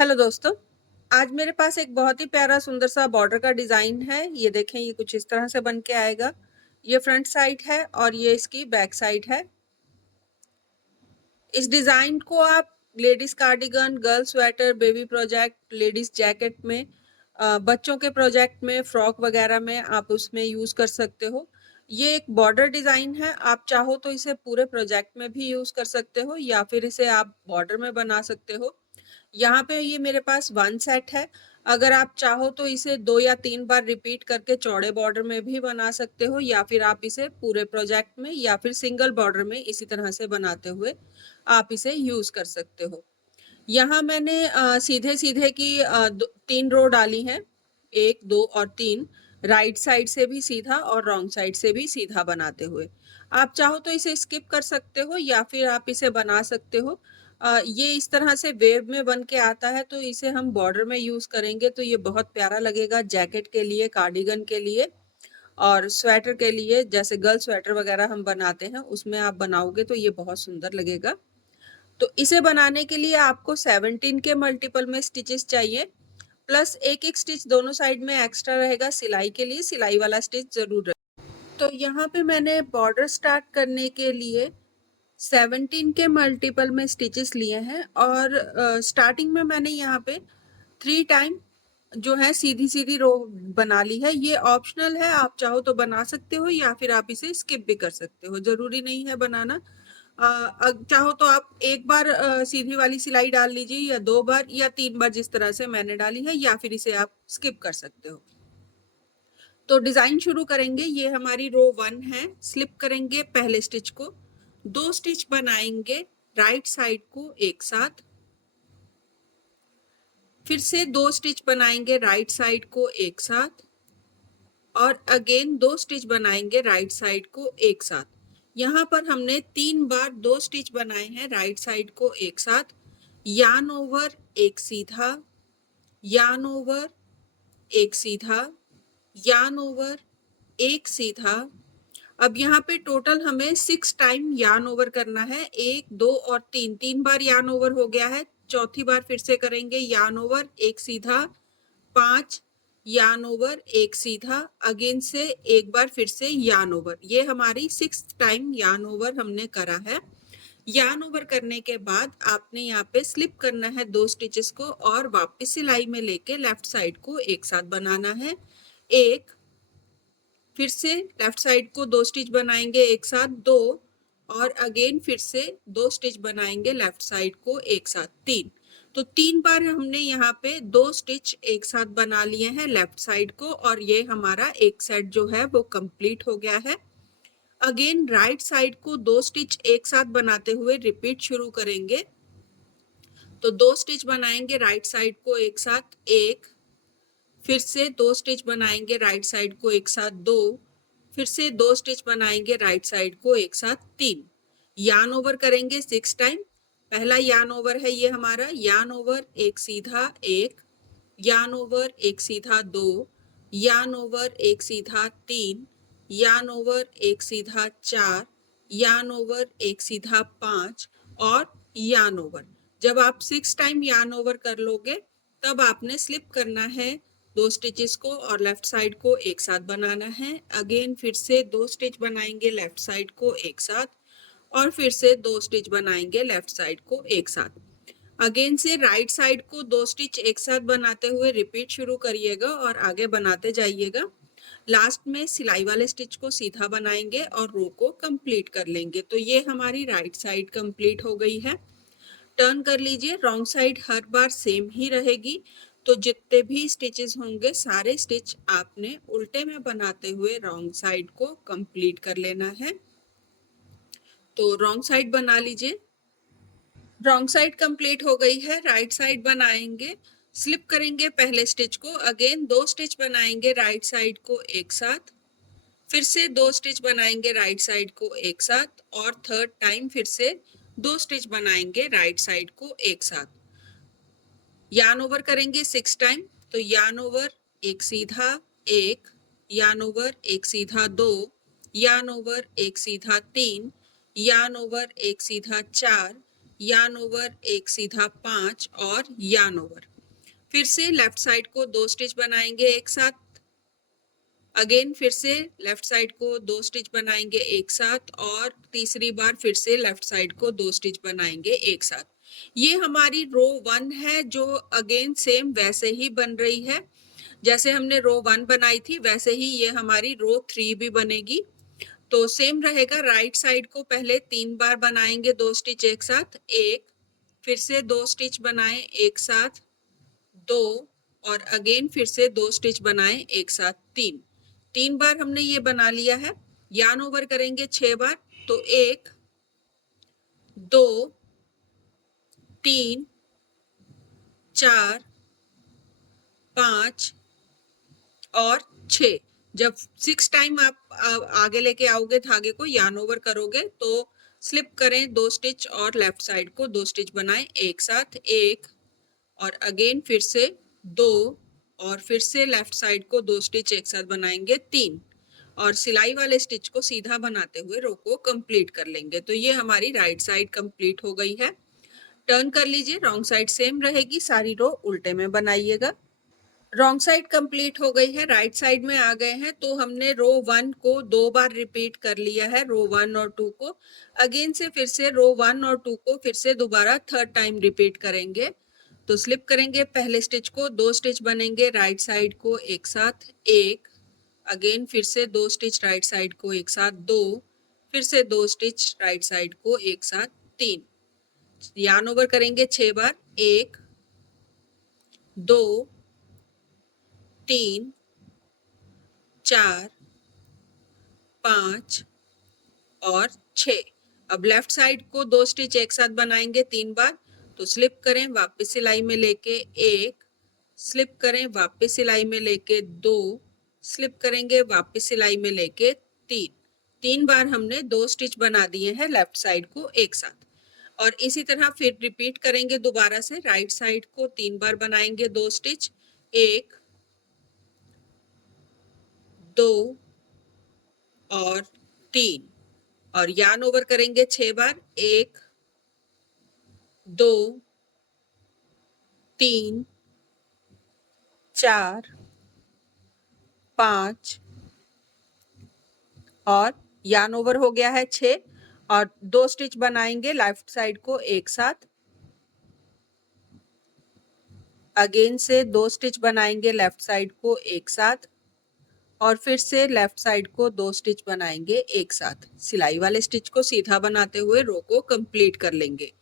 Hello दोस्तों, आज मेरे पास एक बहुत ही प्यारा सुंदर सा बॉर्डर का डिज़ाइन है। ये देखें, ये कुछ इस तरह से बन के आएगा। ये फ्रंट साइड है और ये इसकी बैक साइड है। इस डिज़ाइन को आप ladies cardigan, girls sweater, baby project, ladies jacket में, बच्चों के प्रोजेक्ट में, फ्रॉक वगैरह में आप उसमें यूज़ कर सकते हो। ये एक बॉर्डर डिज़ाइन है। आप चाहो तो इसे पूरे प्रोजेक्ट में भी यूज़ कर सकते हो या फिर इसे आप बॉर्डर में बना सकते हो। यहाँ पे ये मेरे पास 1 सेट है। अगर आप चाहो तो इसे 2 या 3 बार रिपीट करके चौड़े बॉर्डर में भी बना सकते हो या फिर आप इसे पूरे प्रोजेक्ट में या फिर सिंगल बॉर्डर में इसी तरह से बनाते हुए आप इसे यूज़ कर सकते हो। यहाँ मैंने सीधे-सीधे की 3 रो डाली हैं, 1, 2 और 3, राइट साइड से भी सीधा और रॉन्ग साइड से भी सीधा बनाते हुए। आप चाहो तो इसे स्किप कर सकते हो या फिर आप इसे बना सकते हो। ये इस तरह से वेव में बन के आता है, तो इसे हम बॉर्डर में यूज़ करेंगे तो ये बहुत प्यारा लगेगा जैकेट के लिए, कार्डिगन के लिए और स्वेटर के लिए। जैसे गर्ल स्वेटर वगैरह हम बनाते हैं, उसमें आप बनाओगे तो ये बहुत सुंदर लगेगा। तो इसे बनाने के लिए आपको 17 के मल्टीपल में स्टिचेस चाहिए, प्लस एक स्टिच दोनों साइड में एक्स्ट्रा रहेगा सिलाई के लिए। सिलाई वाला स्टिच जरूर रहे। तो यहाँ पे मैंने बॉर्डर स्टार्ट करने के लिए 17 के मल्टीपल में स्टिचेस लिए हैं और स्टार्टिंग में मैंने यहाँ पे 3 टाइम जो है सीधी सीधी रो बना ली है। ये ऑप्शनल है, आप चाहो तो बना सकते हो या फिर आप इसे स्किप भी कर सकते हो, जरूरी नहीं है बनाना। चाहो तो आप एक बार सीधी वाली सिलाई डाल लीजिए या 2 बार या 3 बार, जिस तरह से मैंने डाली है, या फिर इसे आप स्किप कर सकते हो। तो डिजाइन शुरू करेंगे। ये हमारी रो 1 है। स्लिप करेंगे पहले स्टिच को, 2 स्टिच बनाएंगे राइट साइड को एक साथ, फिर से 2 स्टिच बनाएंगे राइट साइड को एक साथ और अगेन 2 स्टिच बनाएंगे राइट साइड को एक साथ। यहाँ पर हमने 3 बार 2 स्टिच बनाए हैं राइट साइड को एक साथ। यार्न ओवर एक सीधा, यार्न ओवर एक सीधा, यार्न ओवर एक सीधा। अब यहाँ पे टोटल हमें 6 टाइम यार्न ओवर करना है। 1, 2 और 3, 3 बार यार्न ओवर हो गया है। चौथी बार फिर से करेंगे यार्न ओवर एक सीधा, 5 यार्न ओवर एक सीधा, अगेन से एक बार फिर से यार्न ओवर। ये हमारी 6 टाइम यार्न ओवर हमने करा है। यार्न ओवर करने के बाद आपने यहाँ पे स्लिप करना है 2 स्टिचेस को और वापस सिलाई में लेके लेफ्ट साइड को एक साथ बनाना है। एक, फिर से लेफ्ट साइड को 2 स्टिच बनाएंगे एक साथ, 2 और अगेन फिर से 2 स्टिच बनाएंगे लेफ्ट साइड को एक साथ, 3। तो 3 बार हमने यहाँ पे 2 स्टिच एक साथ बना लिए हैं लेफ्ट साइड को और ये हमारा एक सेट जो है वो कंप्लीट हो गया है। अगेन राइट साइड को 2 स्टिच एक साथ बनाते हुए रिपीट शुरू करेंगे। तो 2 स्टिच बनाएंगे राइट साइड को एक साथ, एक, फिर से 2 स्टिच बनाएंगे राइट साइड को एक साथ, 2, फिर से 2 स्टिच बनाएंगे राइट साइड को एक साथ, 3। यार्न ओवर करेंगे 6 टाइम। पहला यार्न ओवर है ये हमारा, यार्न ओवर एक सीधा एक, यार्न ओवर एक सीधा 2, यार्न ओवर एक सीधा 3, यार्न ओवर एक सीधा 4, यार्न ओवर एक सीधा 5 और यार्न ओवर। जब आप 6 टाइम यार्न ओवर कर लोगे तब आपने स्लिप करना है 2 स्टिचेस को और लेफ्ट साइड को एक साथ बनाना है। अगेन फिर से 2 स्टिच बनाएंगे लेफ्ट साइड को एक साथ और फिर से 2 स्टिच बनाएंगे लेफ्ट साइड को एक साथ। अगेन से राइट साइड को 2 स्टिच एक साथ बनाते हुए रिपीट शुरू करिएगा और आगे बनाते जाइएगा। लास्ट में सिलाई वाले स्टिच को सीधा बनाएंगे और रो को कंप्लीट कर लेंगे। तो ये हमारी राइट साइड कंप्लीट हो गई है। टर्न कर लीजिए, रॉन्ग साइड हर बार सेम ही रहेगी। तो जितने भी स्टिचेस होंगे सारे स्टिच आपने उल्टे में बनाते हुए रॉन्ग साइड को कंप्लीट कर लेना है। तो रॉन्ग साइड बना लीजिए। रॉन्ग साइड कंप्लीट हो गई है, राइट साइड बनाएंगे। स्लिप करेंगे पहले स्टिच को, अगेन 2 स्टिच बनाएंगे राइट साइड को एक साथ, फिर से 2 स्टिच बनाएंगे राइट साइड को एक साथ और थर्ड टाइम फिर से 2 स्टिच बनाएंगे राइट साइड को एक साथ। यार्न ओवर करेंगे 6 टाइम। तो यार्न ओवर एक सीधा एक, यार्न ओवर एक सीधा 2, यार्न ओवर एक सीधा 3, यार्न ओवर एक सीधा 4, यान ओवर एक सीधा 5 और यान ओवर। फिर से लेफ्ट साइड को 2 स्टिच बनाएंगे एक साथ। अगेन फिर से लेफ्ट साइड को 2 स्टिच बनाएंगे एक साथ और तीसरी बार फिर से लेफ्ट साइड को 2 स्टिच बनाएंगे एक साथ। ये हमारी रो 1 है जो अगेन सेम वैसे ही बन रही है जैसे हमने रो 1 बनाई थी, वैसे ही ये हमारी रो 3 भी बनेगी। तो सेम रहेगा, राइट साइड को पहले 3 बार बनाएंगे 2 स्टिच एक साथ, एक, फिर से 2 स्टिच बनाएं एक साथ, 2 और अगेन फिर से 2 स्टिच बनाएं एक साथ, 3 बार हमने ये बना लिया है। यार्न ओवर करेंगे 6 बार, तो 1 2 3 4 5 और 6। जब 6 टाइम आप आगे लेके आओगे धागे को, यार्न ओवर करोगे तो स्लिप करें 2 स्टिच और लेफ्ट साइड को 2 स्टिच बनाएं एक साथ, एक और अगेन फिर से 2 और फिर से लेफ्ट साइड को 2 स्टिच एक साथ बनाएंगे, 3 और सिलाई वाले स्टिच को सीधा बनाते हुए रो को कंप्लीट कर लेंगे। तो ये हमारी राइट साइड कंप्लीट हो गई है। टर्न कर लीजिए, रॉन्ग साइड सेम रहेगी, सारी रो उल्टे में बनाइएगा। रॉन्ग साइड कंप्लीट हो गई है, राइट साइड में आ गए हैं। तो हमने रो 1 को 2 बार रिपीट कर लिया है, रो 1 और 2 को। अगेन से फिर से रो 1 और 2 को फिर से दोबारा थर्ड टाइम रिपीट करेंगे। तो स्लिप करेंगे पहले स्टिच को, 2 स्टिच बनेंगे राइट साइड को एक साथ, एक, अगेन फिर से 2 स्टिच राइट साइड को एक साथ, 2, फिर से 2 स्टिच राइट साइड को एक साथ, 3। यार्न ओवर करेंगे 6 बार, 1 2 3 4 5 और 6। अब लेफ्ट साइड को 2 स्टिच एक साथ बनाएंगे 3 बार। तो स्लिप करें, वापस सिलाई में लेके 1, स्लिप करें, वापस सिलाई में लेके 2, स्लिप करेंगे, वापस सिलाई में लेके 3 बार हमने 2 स्टिच बना दिए हैं लेफ्ट साइड को एक साथ। और इसी तरह फिर रिपीट करेंगे दोबारा से, राइट साइड को 3 बार बनाएंगे 2 स्टिच, 1 2 और 3 और यार्न ओवर करेंगे 6 बार, 1 2 3 4 5 और यार्न ओवर हो गया है 6 और 2 स्टिच बनाएंगे लेफ्ट साइड को एक साथ। अगेन से 2 स्टिच बनाएंगे लेफ्ट साइड को एक साथ और फिर से लेफ्ट साइड को 2 स्टिच बनाएंगे एक साथ। सिलाई वाले स्टिच को सीधा बनाते हुए रो को कंप्लीट कर लेंगे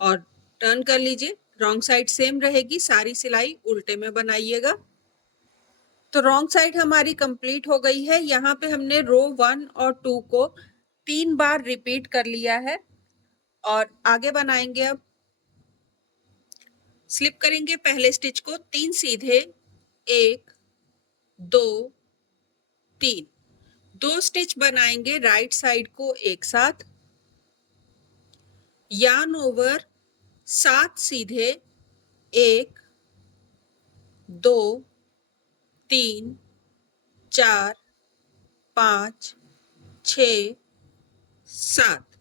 और टर्न कर लीजिए। रॉन्ग साइड सेम रहेगी, सारी सिलाई उल्टे में बनाइएगा। तो रॉन्ग साइड हमारी कंप्लीट हो गई है। यहाँ पे हमने रो 1 और 2 को 3 बार रिपीट कर लिया है और आगे बनाएंगे। अब स्लिप करेंगे पहले स्टिच को, 3 सीधे, 1 2 3, 2 स्टिच बनाएंगे राइट साइड को एक साथ, यार्न ओवर 7 सीधे, 1 2 3 4 5 6 7,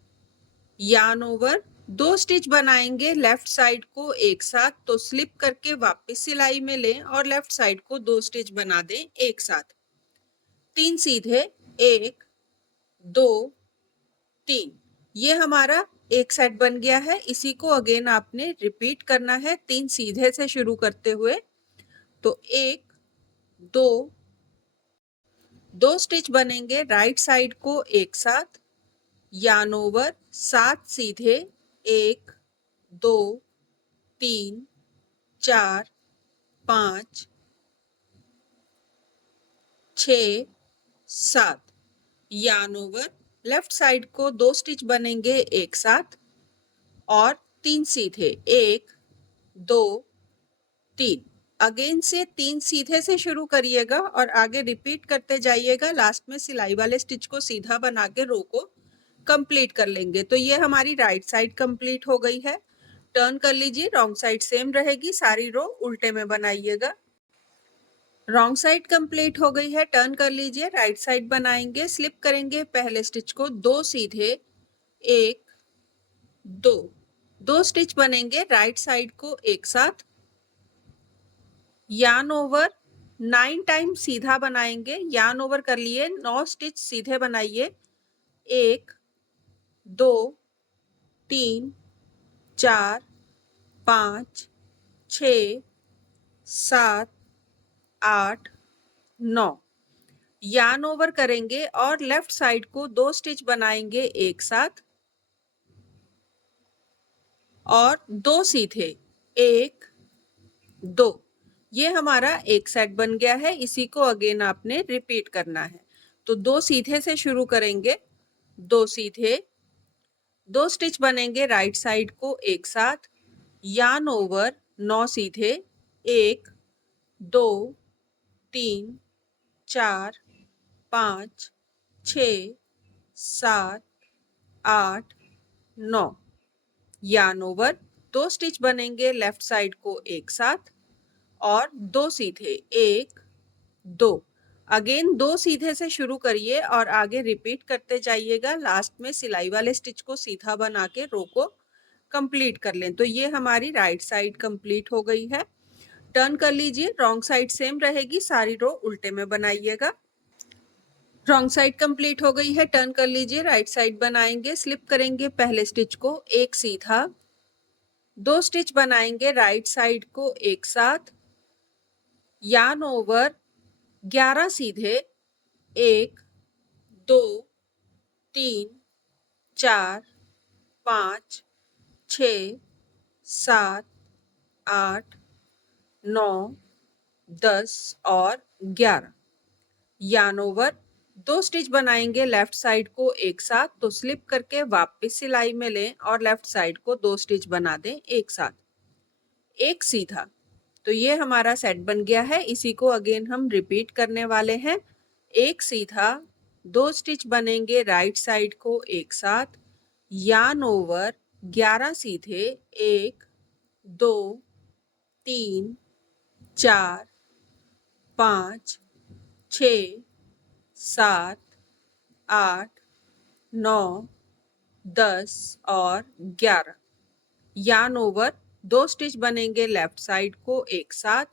यार्न ओवर 2 स्टिच बनाएंगे लेफ्ट साइड को एक साथ। तो स्लिप करके वापस सिलाई में लें और लेफ्ट साइड को 2 स्टिच बना दें एक साथ, 3 सीधे, 1 2 3। ये हमारा एक सेट बन गया है। इसी को अगेन आपने रिपीट करना है 3 सीधे से शुरू करते हुए। तो 1 2 2 स्टिच बनेंगे राइट साइड को एक साथ, यार्न ओवर 7 सीधे, 1 2 3 4 5 6 7, यार्न ओवर लेफ्ट साइड को 2 स्टिच बनेंगे एक साथ और 3 सीधे, 1 2 3। अगेन से 3 सीधे से शुरू करिएगा और आगे रिपीट करते जाइएगा। लास्ट में सिलाई वाले स्टिच को सीधा बना के रो को कंप्लीट कर लेंगे। तो ये हमारी राइट साइड कंप्लीट हो गई है। टर्न कर लीजिए, रॉन्ग साइड सेम रहेगी, सारी रो उल्टे में बनाइएगा। रॉन्ग साइड कंप्लीट हो गई है। टर्न कर लीजिए, राइट साइड बनाएंगे। स्लिप करेंगे पहले स्टिच को, 2 सीधे, 1 2 2 स्टिच बनेंगे राइट साइड को एक साथ, यार्न ओवर 9 टाइम सीधा बनाएंगे, यार्न ओवर कर लिए, 9 स्टिच सीधे बनाइए, 1 2 3 4 5 6 7 8 9, यार्न ओवर करेंगे और लेफ्ट साइड को 2 स्टिच बनाएंगे एक साथ और 2 सीधे, 1 2, ये हमारा एक सेट बन गया है। इसी को अगेन आपने रिपीट करना है। तो 2 सीधे से शुरू करेंगे, 2 सीधे, 2 स्टिच बनेंगे राइट साइड को एक साथ, यार्न ओवर 9 सीधे, 1 2 3 4 5 6 7 8 9, यार्न ओवर 2 स्टिच बनेंगे लेफ्ट साइड को एक साथ और 2 सीधे, 1 2, अगेन 2 सीधे से शुरू करिए और आगे रिपीट करते जाइएगा। लास्ट में सिलाई वाले स्टिच को सीधा बना के रो को कंप्लीट कर लें। तो ये हमारी राइट साइड कंप्लीट हो गई है। टर्न कर लीजिए, रॉन्ग साइड सेम रहेगी, सारी रो उल्टे में बनाइएगा। रॉन्ग साइड कंप्लीट हो गई है, टर्न कर लीजिए, राइट साइड बनाएंगे, स्लिप करेंगे पहले स्टिच को एक सीधा, 2 स्टिच बनाएंगे राइट साइड को एक साथ, यार्न ओवर 11 सीधे, 1 2 3 4 5 6 7 8 9 10 और 11, यार्न ओवर 2 स्टिच बनाएंगे लेफ्ट साइड को एक साथ, तो स्लिप करके वापस सिलाई में लें और लेफ्ट साइड को 2 स्टिच बना दें एक साथ, एक सीधा। तो ये हमारा सेट बन गया है। इसी को अगेन हम रिपीट करने वाले हैं। एक सीधा, 2 स्टिच बनेंगे राइट साइड को एक साथ, यार्न ओवर 11 सीधे, 1 2 3 4 5 6 7 8 9 10 और 11, यार्न ओवर 2 स्टिच बनेंगे लेफ्ट साइड को एक साथ,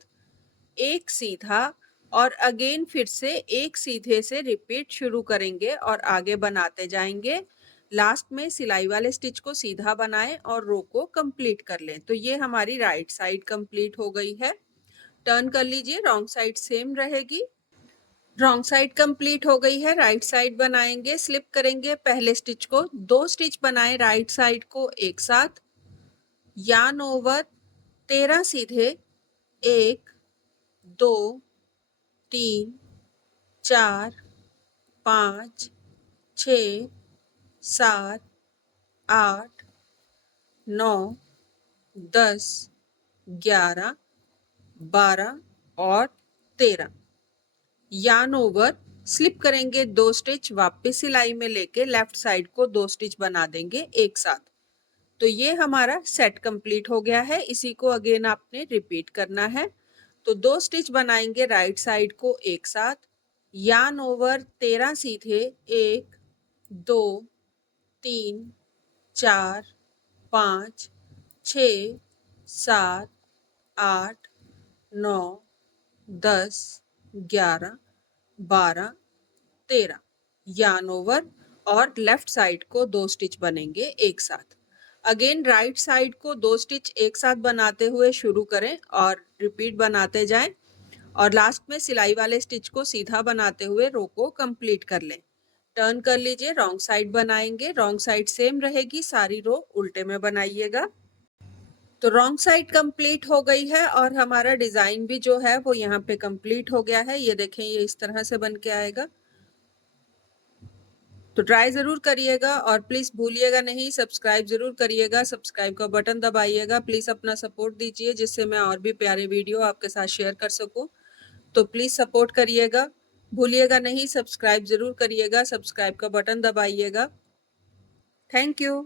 एक सीधा और अगेन फिर से एक सीधे से रिपीट शुरू करेंगे और आगे बनाते जाएंगे। लास्ट में सिलाई वाले स्टिच को सीधा बनाएं और रो को कंप्लीट कर लें। तो ये हमारी राइट साइड कंप्लीट हो गई है। टर्न कर लीजिए, रॉन्ग साइड सेम रहेगी। रॉन्ग साइड कंप्लीट हो गई है, राइट साइड बनाएंगे, स्लिप करेंगे पहले स्टिच को, 2 स्टिच बनाए राइट साइड को एक साथ, यार्न ओवर 13 सीधे, 1 2 3 4 5 6 7 8 9 10 11 12 और 13, यार्न ओवर स्लिप करेंगे 2 स्टिच, वापस सिलाई में लेके लेफ्ट साइड को 2 स्टिच बना देंगे एक साथ। तो ये हमारा सेट कंप्लीट हो गया है। इसी को अगेन आपने रिपीट करना है। तो 2 स्टिच बनाएंगे राइट साइड को एक साथ, यार्न ओवर 13 सीधे, 1 2 3 4 5 6 7 8 9 10 11 12 13, यार्न ओवर और लेफ्ट साइड को 2 स्टिच बनेंगे एक साथ। अगेन राइट साइड को 2 स्टिच एक साथ बनाते हुए शुरू करें और रिपीट बनाते जाएं और लास्ट में सिलाई वाले स्टिच को सीधा बनाते हुए रो को कंप्लीट कर लें। टर्न कर लीजिए, रॉन्ग साइड बनाएंगे, रॉन्ग साइड सेम रहेगी, सारी रो उल्टे में बनाइएगा। तो रॉन्ग साइड कंप्लीट हो गई है और हमारा डिजाइन भी जो है वो यहाँ पे कंप्लीट हो गया है। ये देखें, ये इस तरह से बन के आएगा। तो ट्राई ज़रूर करिएगा और प्लीज़ भूलिएगा नहीं, सब्सक्राइब ज़रूर करिएगा, सब्सक्राइब का बटन दबाइएगा। प्लीज़ अपना सपोर्ट दीजिए जिससे मैं और भी प्यारे वीडियो आपके साथ शेयर कर सकूं। तो प्लीज़ सपोर्ट करिएगा, भूलिएगा नहीं, सब्सक्राइब ज़रूर करिएगा, सब्सक्राइब का बटन दबाइएगा। Thank you.